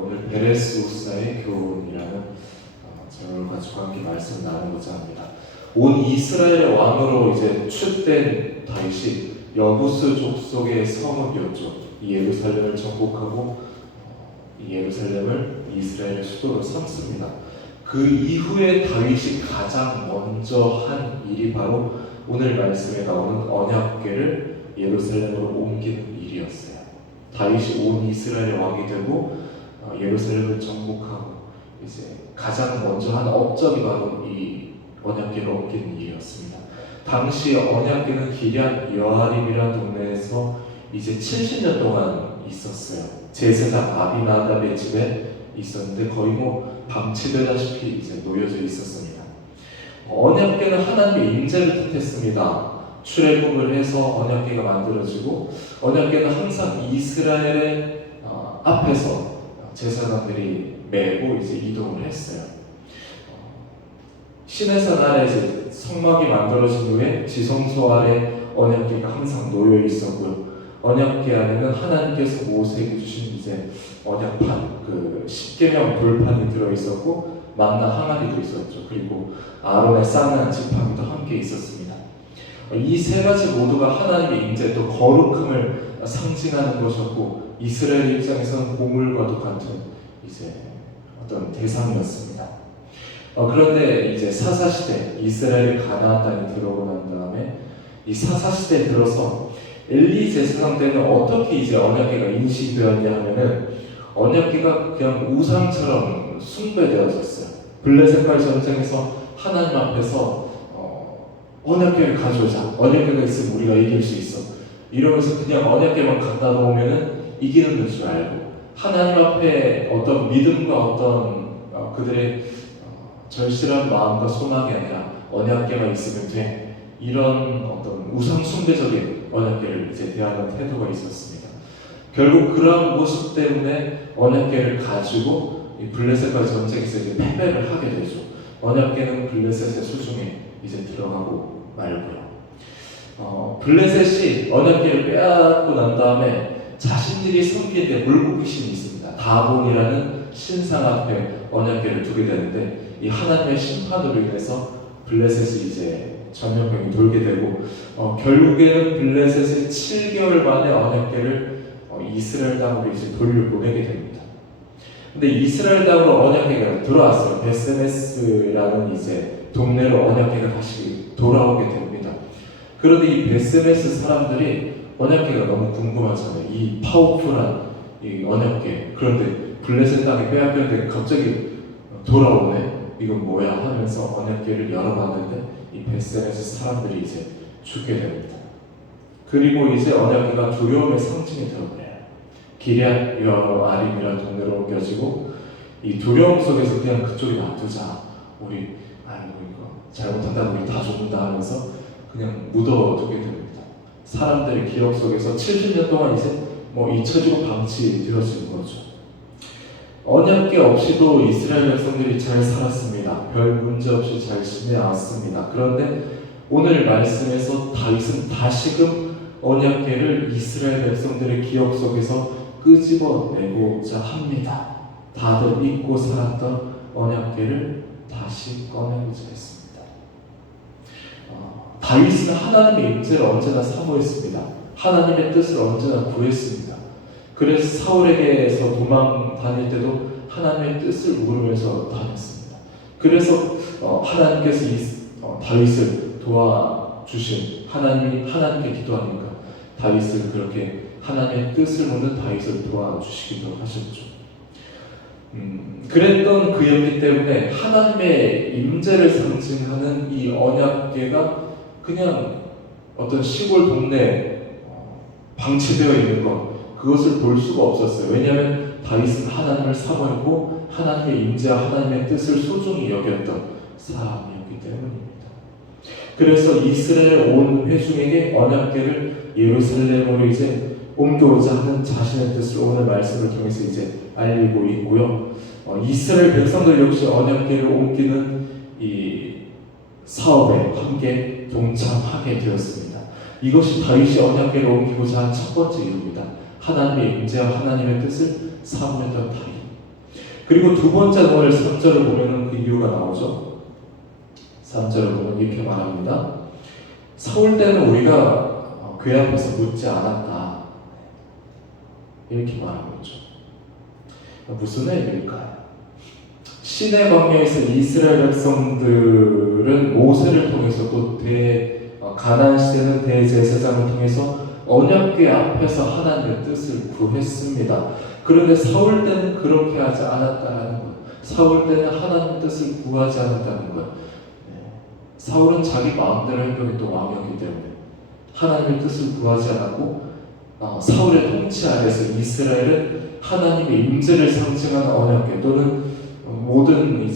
오늘 베레스우사의 교훈이라는 제목을 가지고 함께 말씀 나누고자 합니다. 온 이스라엘의 왕으로 이제 출된 다윗이 여부스 족속의 성읍이었죠. 이 예루살렘을 정복하고 이 예루살렘을 이스라엘의 수도로 삼습니다. 그 이후에 다윗이 가장 먼저 한 일이 바로 오늘 말씀에 나오는 언약궤를 예루살렘으로 옮기는 일이었어요. 다윗이 온 이스라엘의 왕이 되고 예루살렘을 정복하고 이제 가장 먼저 한 업적이 바로 이 언약궤를 옮기는 일이었습니다. 당시 언약궤는 기럇 여아림이라는 동네에서 이제 70년 동안 있었어요. 제사장 아비나답의 집에 있었는데 거의 방치되다시피 이제 놓여져 있었습니다. 언약궤는 하나님의 임재를 뜻했습니다. 출애굽을 해서 언약궤가 만들어지고 언약궤는 항상 이스라엘의 앞에서 제사장들이 메고 이제 이동을 했어요. 시내산 아래 이제 성막이 만들어진 후에 지성소 아래 언약궤가 항상 놓여 있었고요. 언약궤 안에는 하나님께서 모세에게 주신 이제 언약판, 그 십계명 돌판이 들어 있었고 만나 항아리도 있었죠. 그리고 아론의 쌍난 지팡이도 함께 있었습니다. 이 세 가지 모두가 하나님의 임재 또 거룩함을 상징하는 것이었고 이스라엘 입장에서는 보물과도 같은 이제 어떤 대상이었습니다. 그런데 이제 사사시대 이스라엘이 가나안 땅에 들어오고 난 다음에 이 사사시대에 들어서 엘리 제사장 때는 어떻게 이제 언약궤가 인식되었냐 하면은 언약궤가 그냥 우상처럼 숭배되어졌어요. 블레셋과의 전쟁에서 하나님 앞에서 언약궤를 가져오자. 언약궤가 있으면 우리가 이길 수 있어. 이러면서 그냥 언약궤만 갖다 놓으면은 이기는 줄 알고 하나님 앞에 어떤 믿음과 어떤 그들의 절실한 마음과 소망이 아니라 언약궤만 있으면 돼. 이런 어떤 우상 숭배적인 언약궤를 이제 대하는 태도가 있었습니다. 결국 그러한 모습 때문에 언약궤를 가지고 이 블레셋과 전쟁에서 이제 패배를 하게 되죠. 언약궤는 블레셋의 수중에 이제 들어가고 말고요. 블레셋이 언약궤를 빼앗고 난 다음에 자신들이 섬기는 데 물고 귀신이 있습니다. 다본이라는 신상 앞에 언약궤를 두게 되는데 이 하나님의 심판으로 인해서 블레셋이 이제 전염병이 돌게 되고 결국에는 블레셋의 7개월 만에 언약궤를 이스라엘 땅으로 이제 돌려보내게 됩니다. 근데 이스라엘 땅으로 언약궤가 들어왔어요. 베스메스라는 이제 동네로 언약궤가 다시 돌아오게 됩니다. 그런데 이 베스메스 사람들이 언약궤가 너무 궁금하잖아요. 이 파워풀한 이 언약궤. 그런데 블레셋 땅에 빼앗겼는데 갑자기 돌아오네. 이건 뭐야 하면서 언약궤를 열어봤는데 이 베스메스 사람들이 이제 죽게 됩니다. 그리고 이제 언약궤가 두려움의 상징이 되어버려요. 기럇 여아림이라는 동네로 옮겨지고 이 두려움 속에서 그냥 그쪽에 놔두자. 우리 이거 잘못한다 우리 다 죽는다 하면서 그냥 묻어두게 됩니다. 사람들의 기억 속에서 70년 동안 이제 잊혀지고 방치되어진 거죠. 언약궤 없이도 이스라엘 백성들이 잘 살았습니다. 별 문제 없이 잘 지내왔습니다. 그런데 오늘 말씀에서 다윗은 다시금 언약궤를 이스라엘 백성들의 기억 속에서 끄집어내고자 합니다. 다들 잊고 살았던 언약궤를 다시 꺼내고자 했습니다. 다윗은 하나님의 임재를 언제나 사모했습니다. 하나님의 뜻을 언제나 구했습니다. 그래서 사울에게서 도망 다닐 때도 하나님의 뜻을 물으면서 다녔습니다. 그래서 하나님께서 다윗을 도와주신 하나님께 기도하니까 다윗을 그렇게 하나님의 뜻을 묻는 다윗을 도와주시기도 하셨죠. 그랬던 그였기 때문에 하나님의 임재를 상징하는 이 언약궤가 그냥 어떤 시골 동네에 방치되어 있는 것 그것을 볼 수가 없었어요. 왜냐하면 다윗은 하나님을 사모했고 하나님의 임재와 하나님의 뜻을 소중히 여겼던 사람이었기 때문입니다. 그래서 이스라엘 온 회중에게 언약궤를 예루살렘으로 이제 옮겨오자 하는 자신의 뜻을 오늘 말씀을 통해서 이제 알리고 있고요. 이스라엘 백성들 역시 언약궤를 옮기는 이 사업에 함께 동참하게 되었습니다. 이것이 다윗이 언약궤를 옮기고자 한 첫 번째 이유입니다. 하나님의 임재와 하나님의 뜻을 사모했던 다윗. 그리고 두 번째 오늘 3절을 보면은 그 이유가 나오죠. 3절을 보면 이렇게 말합니다. 사울 때는 우리가 궤 앞에서 묻지 않았다. 이렇게 말하고 있죠. 무슨 의미일까요? 시내 광야에서 이스라엘 백성들은 모세를 통해서 또 가나안 시대는 대제사장을 통해서 언약궤 앞에서 하나님의 뜻을 구했습니다. 그런데 사울 때는 그렇게 하지 않았다라는 거예요. 사울 때는 하나님의 뜻을 구하지 않았다는 거예요. 사울은 자기 마음대로 행동했던 왕이었기 때문에 하나님의 뜻을 구하지 않았고 사울의 통치 아래서 이스라엘은 하나님의 임재를 상징하는 언약궤 또는 모든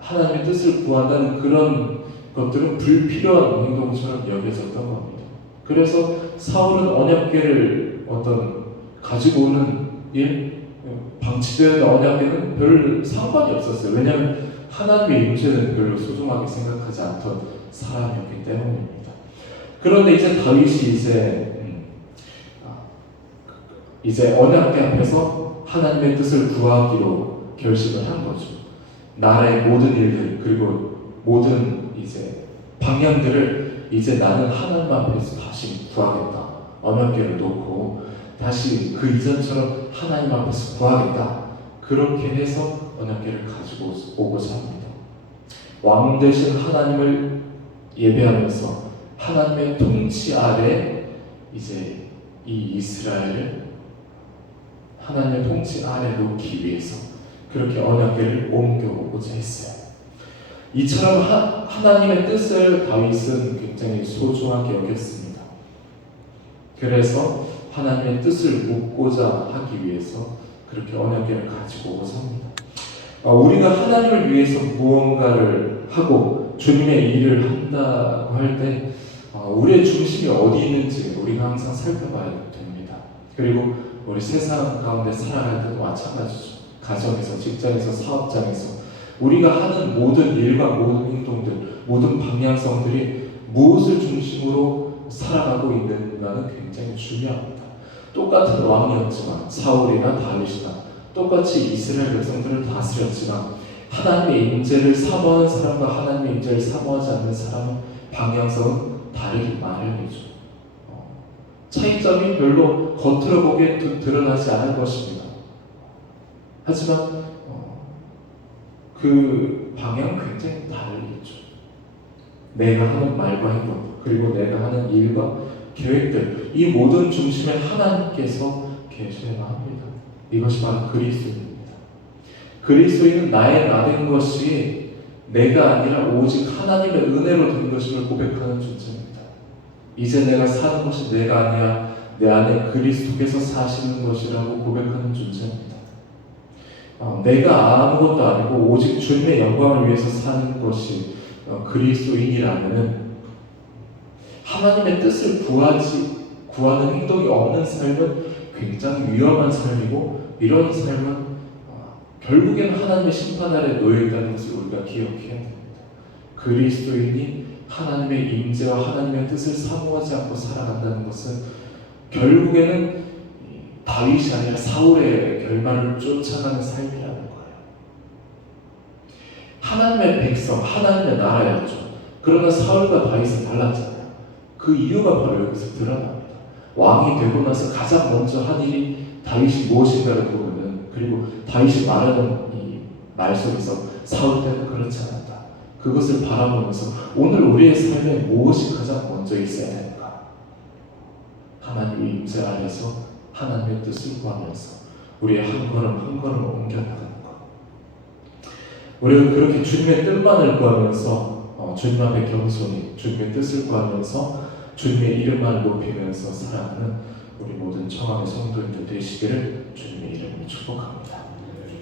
하나님의 뜻을 구한다는 그런 것들은 불필요한 행동처럼 여겨졌던 겁니다. 그래서 사울은 언약궤를 가지고 오는 방치되는 언약궤는 별 상관이 없었어요. 왜냐하면 하나님의 임재는 별로 소중하게 생각하지 않던 사람이었기 때문입니다. 그런데 이제 다윗이 이제 언약궤 앞에서 하나님의 뜻을 구하기로 결심을 한 거죠. 나라의 모든 일들 그리고 모든 방향들을 이제 나는 하나님 앞에서 다시 구하겠다. 언약궤를 놓고 다시 그 이전처럼 하나님 앞에서 구하겠다. 그렇게 해서 언약궤를 가지고 오고자 합니다. 왕 되신 하나님을 예배하면서 하나님의 통치 아래 이 이스라엘을 하나님의 통치 아래 놓기 위해서 그렇게 언약궤를 옮겨오고자 했어요. 이처럼 하나님의 뜻을 다윗은 굉장히 소중하게 여겼습니다. 그래서 하나님의 뜻을 묻고자 하기 위해서 그렇게 언약궤를 가지고 오고자 합니다. 우리가 하나님을 위해서 무언가를 하고 주님의 일을 한다고 할 때 우리의 중심이 어디 있는지 우리가 항상 살펴봐야 됩니다. 그리고 우리 세상 가운데 살아갈 때도 마찬가지죠. 가정에서, 직장에서, 사업장에서 우리가 하는 모든 일과 모든 행동들, 모든 방향성들이 무엇을 중심으로 살아가고 있는가는 굉장히 중요합니다. 똑같은 왕이었지만 사울이나 다윗이나 똑같이 이스라엘 백성들을 다스렸지만 하나님의 임재를 사모하는 사람과 하나님의 임재를 사모하지 않는 사람은 방향성은 다르기 마련이죠. 차이점이 별로 겉으로 보기에 드러나지 않을 것입니다. 하지만 그 방향은 굉장히 다르겠죠. 내가 하는 말과 행동 그리고 내가 하는 일과 계획들 이 모든 중심에 하나님께서 계셔야 합니다. 이것이 바로 그리스도입니다. 그리스도인은 나의 나된 것이 내가 아니라 오직 하나님의 은혜로 된 것임을 고백하는 존재입니다. 이제 내가 사는 것이 내가 아니라 내 안에 그리스도께서 사시는 것이라고 고백하는 존재입니다. 내가 아무것도 아니고 오직 주님의 영광을 위해서 사는 것이 그리스도인이라면 하나님의 뜻을 구하는 행동이 없는 삶은 굉장히 위험한 삶이고 이런 삶은 결국에는 하나님의 심판 아래 놓여 있다는 것을 우리가 기억해야 됩니다. 그리스도인이 하나님의 임재와 하나님의 뜻을 사모하지 않고 살아간다는 것은 결국에는 다윗이 아니라 사울의 결말을 쫓아가는 삶이라는 거예요. 하나님의 백성, 하나님의 나라였죠. 그러나 사울과 다윗은 달랐잖아요. 그 이유가 바로 여기서 드러납니다. 왕이 되고 나서 가장 먼저 한 일이 다윗이 무엇인가를 보면은 그리고 다윗이 말하는 이 말 속에서 사울 때는 그렇지 않았다. 그것을 바라보면서 오늘 우리의 삶에 무엇이 가장 먼저 있어야 되는가? 하나님의 임재 아래서 하나님의 뜻을 구하면서 우리의 한 걸음 한 걸음을 옮겨나가는 것. 우리가 그렇게 주님의 뜻만을 구하면서 주님 앞에 겸손히 주님의 뜻을 구하면서 주님의 이름만 높이면서 살아가는 우리 모든 청함의 성도인들 되시기를 주님의 이름으로 축복합니다.